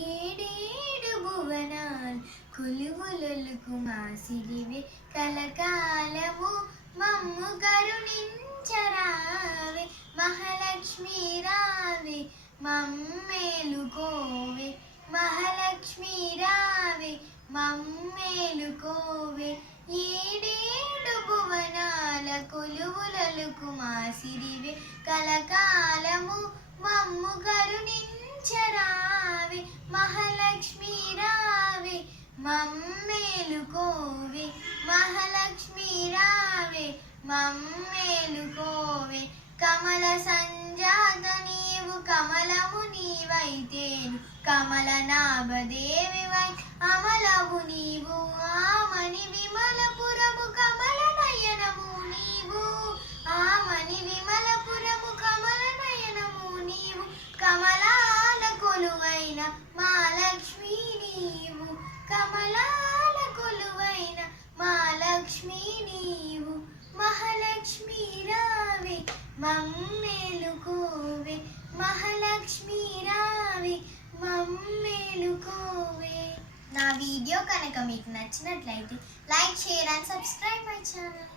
ఏడేడు భువనాల్ కొలువులొలుకు మాసిరివే కలకాలము మమ్ము కరుణించరావే మహాలక్ష్మి రావే మమ్మేలుకోవే మహాలక్ష్మి రావే మమ్మేలుకోవే ఏడేడు భువనాల కొలువులొలుకు మాసిరివే కలకాలము మమ్ము కరుణించరావే మహాలక్ష్మి రావే మమ్మేలుకోవే మహాలక్ష్మి రావే మమ్మేలుకోవే కమల సంజాత నీవు కమలము నీవైతేను కమల నాభదేవివై అమలవు నీవు ఆమని విమలపురము కమల నయనము నీవు ఆమని విమలపురము కమల నయనము నీవు కమలాల కొలువైన మా లక్ష్మీ నీవు కమలాల కొలువైన మా లక్ష్మీ నీవు మహాలక్ష్మి రావే మమ్మేలుకోవే మహాలక్ష్మి రావే మమ్మేలుకోవే. నా వీడియో కనుక మీకు నచ్చినట్లయితే like, share and subscribe my channel.